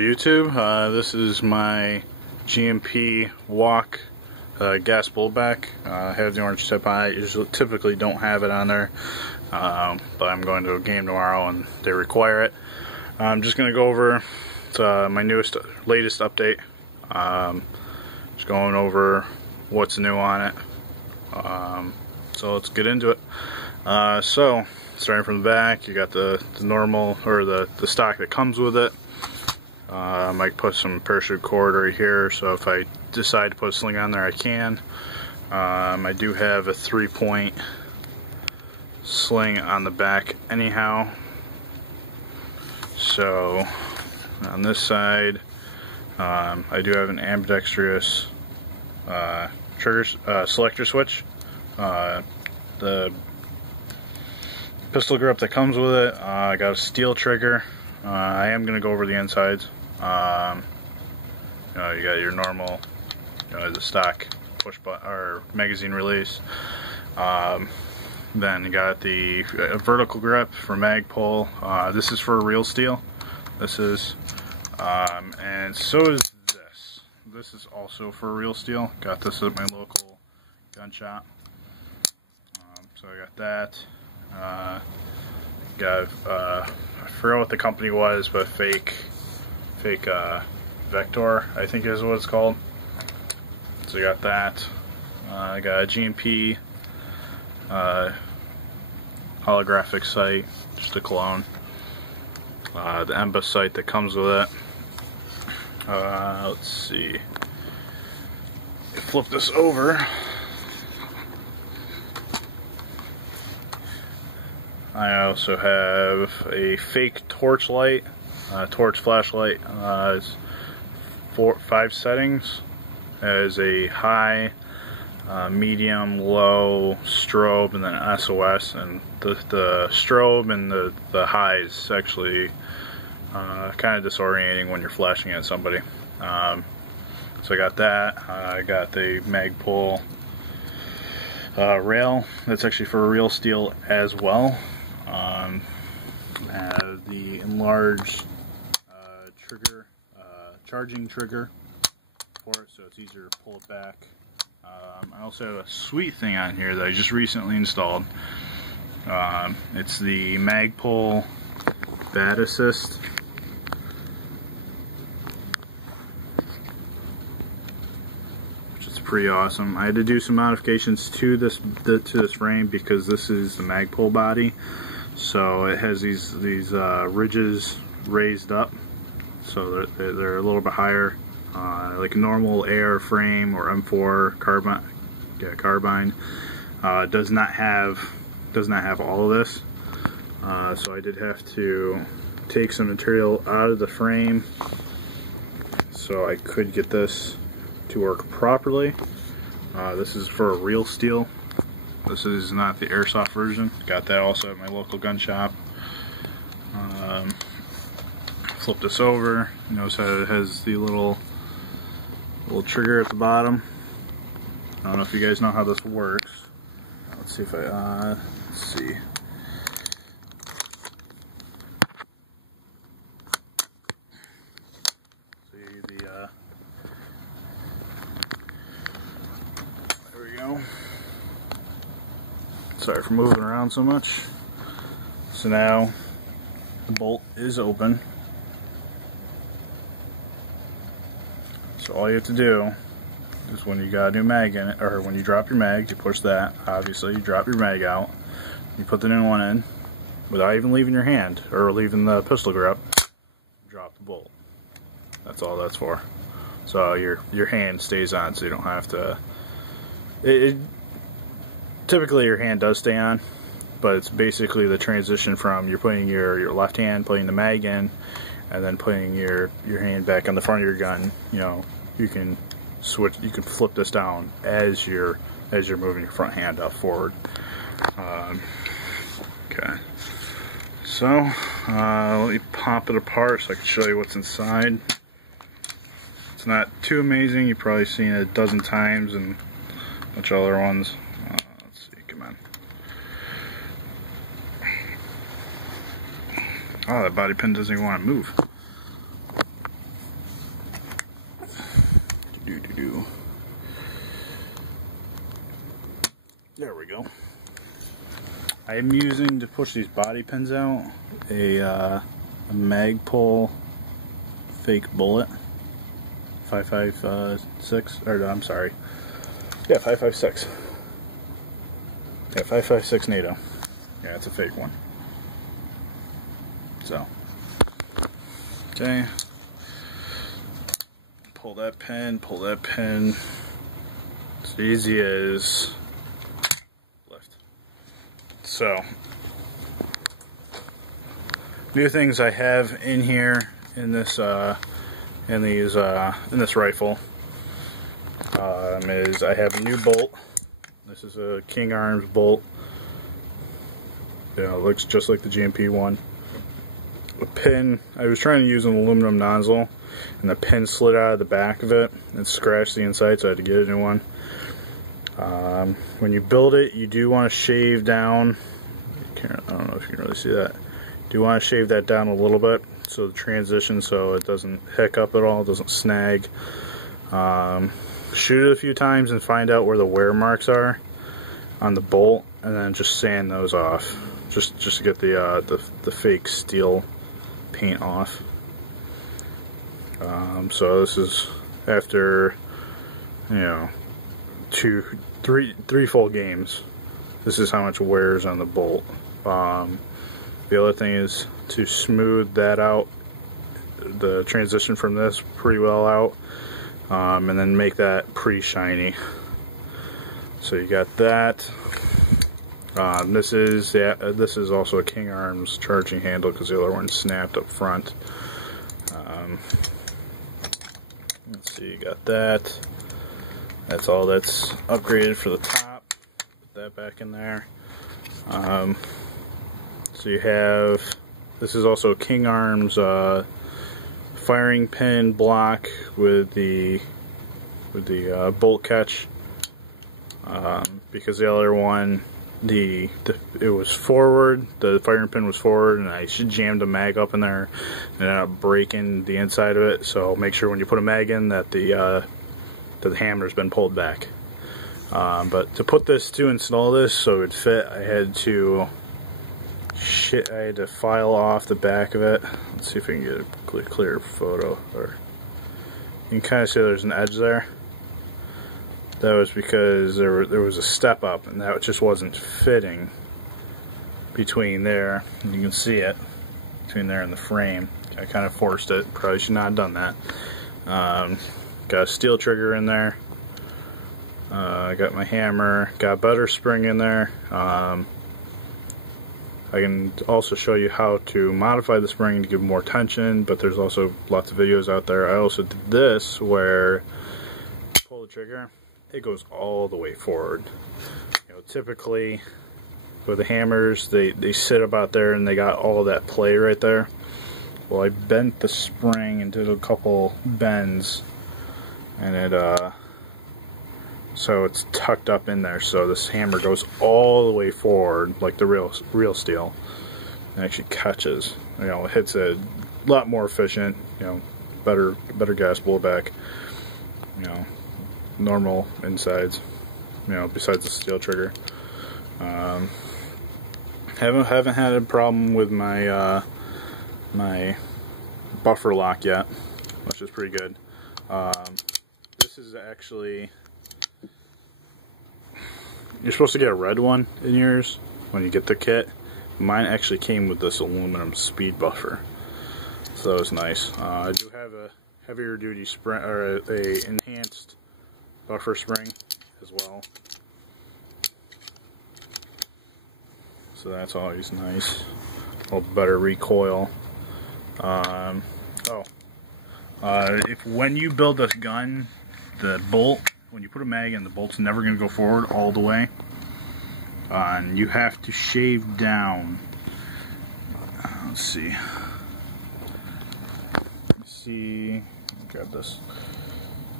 YouTube, this is my G&P WOC gas blowback. I have the orange tip on it. Typically don't have it on there, but I'm going to a game tomorrow and they require it. I'm just going to go over my latest update. Just going over what's new on it. So let's get into it. So starting from the back, you got the normal, or the stock that comes with it. I might put some parachute cord right here, so if I decide to put a sling on there, I can. I do have a 3-point sling on the back anyhow. So on this side, I do have an ambidextrous selector switch. The pistol grip that comes with it, I got a steel trigger. I am going to go over the insides. You got your normal, the stock push button or magazine release. Then you got the vertical grip for Magpul. This is for real steel. This is, and so is this. This is also for real steel. Got this at my local gun shop. So I got that. Got I forgot what the company was, but fake Vector, I think is what it's called. So I got that. I got a G&P holographic sight, just a clone. The Emba sight that comes with it. Let's see. Flip this over. I also have a fake torch light, torch flashlight. It's 5 settings. As a high, medium, low, strobe, and then SOS. And the strobe and the highs actually kind of disorienting when you're flashing at somebody. So I got that. I got the Magpul rail. That's actually for real steel as well. The enlarged trigger, charging trigger for it, so it's easier to pull it back. I also have a sweet thing on here that I just recently installed. It's the Magpul B.A.D assist. Which is pretty awesome. I had to do some modifications to this frame because this is the Magpul body. So it has these ridges raised up, so they're a little bit higher, like a normal AR frame or M4 carbine. Does not have all of this. So I did have to take some material out of the frame so I could get this to work properly. This is for a real steel. This is not the airsoft version. Got that also at my local gun shop. Flip this over. Notice how it has the little trigger at the bottom. I don't know if you guys know how this works. Let's see if I let's see. See the there we go. Sorry for moving around so much. So now the bolt is open. So all you have to do is when you got a new mag in it, or when you drop your mag, you push that. Obviously, you drop your mag out. You put the new one in without even leaving your hand or leaving the pistol grip. Drop the bolt. That's all that's for. So your hand stays on, so you don't have to. Typically your hand does stay on, but it's basically the transition from you're putting your left hand, putting the mag in, and then putting your hand back on the front of your gun. You know, you can switch, you can flip this down as you're moving your front hand up forward. Okay, so let me pop it apart so I can show you what's inside. It's not too amazing. You've probably seen it a dozen times and a bunch of other ones. Oh, that body pin doesn't even want to move. There we go. I am using, to push these body pins out, a Magpul fake bullet 556, or I'm sorry, yeah, 556. Yeah, 556 NATO. Yeah, it's a fake one. So, okay. Pull that pin, pull that pin. It's easy as lift. So, new things I have in here in this in this rifle is I have a new bolt. This is a King Arms bolt. You know, it looks just like the G&P one. A pin, I was trying to use an aluminum nozzle, and the pin slid out of the back of it and scratched the inside, so I had to get a new one. When you build it, you do want to shave down, I don't know if you can really see that, you do want to shave that down a little bit, so the transition, so it doesn't hiccup at all, doesn't snag. Shoot it a few times and find out where the wear marks are on the bolt, and then just sand those off, just to get the fake steel paint off. So this is after, you know, three full games. This is how much wears on the bolt. The other thing is to smooth that out, the transition from this pretty well out, and then make that pretty shiny. So you got that. This is also a King Arms charging handle because the other one snapped up front. Let's see, you got that. That's all that's upgraded for the top. Put that back in there. So you have, this is also a King Arms firing pin block with the bolt catch. Because the other one, it was forward, the firing pin was forward, and I jammed a mag up in there and ended up breaking the inside of it. So make sure when you put a mag in that the hammer's been pulled back. But to put this, to install this so it would fit, I had to file off the back of it. Let's see if we can get a clear photo. Or you can kind of see there's an edge there. That was because there was a step up, and that just wasn't fitting between there. And you can see it between there and the frame. I kind of forced it. Probably should not have done that. Got a steel trigger in there. I got my hammer. Got a better spring in there. I can also show you how to modify the spring to give more tension, but there's also lots of videos out there. I also did this where you pull the trigger, it goes all the way forward. You know, typically with the hammers, they sit about there and they got all that play right there. Well, I bent the spring and did a couple bends, and so it's tucked up in there, so this hammer goes all the way forward like the real steel, and actually catches. You know, it hits a lot more efficient. You know, better gas blowback. You know, normal insides. You know, besides the steel trigger. Haven't had a problem with my my buffer lock yet, which is pretty good. This is actually, you're supposed to get a red one in yours when you get the kit. Mine actually came with this aluminum speed buffer, so that was nice. I do have a heavier duty spring, or a enhanced buffer spring as well, so that's always nice. A little better recoil. If when you build this gun, the bolt, when you put a mag in, the bolt's never going to go forward all the way. And you have to shave down. Let's see. Got this.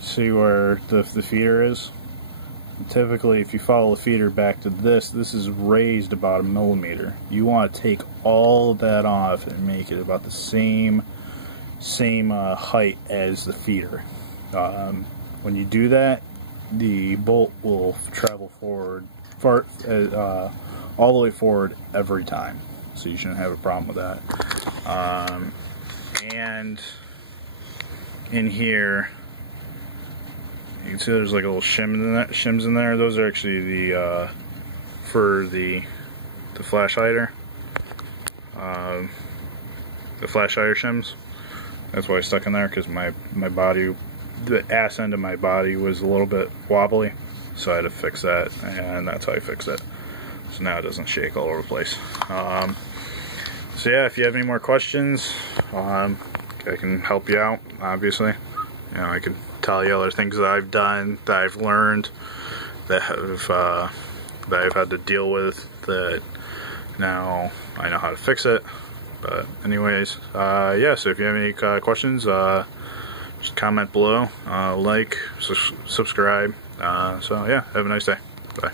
See where the feeder is? And typically, if you follow the feeder back to this is raised about 1 millimeter. You want to take all of that off and make it about the same height as the feeder. when you do that, the bolt will travel forward, all the way forward every time. So you shouldn't have a problem with that. And in here, you can see there's like a little shims in there. Those are actually the for the flash hider. The flash hider shims. That's why I stuck in there, because my body, the ass end of my body was a little bit wobbly, so I had to fix that, and that's how I fixed it. So now it doesn't shake all over the place. So yeah, if you have any more questions, I can help you out. Obviously, you know, I can tell you other things that I've done, that I've learned, that I've had to deal with, that now I know how to fix it. But anyways, yeah, so if you have any questions, just comment below, like, subscribe. So yeah, have a nice day. Bye.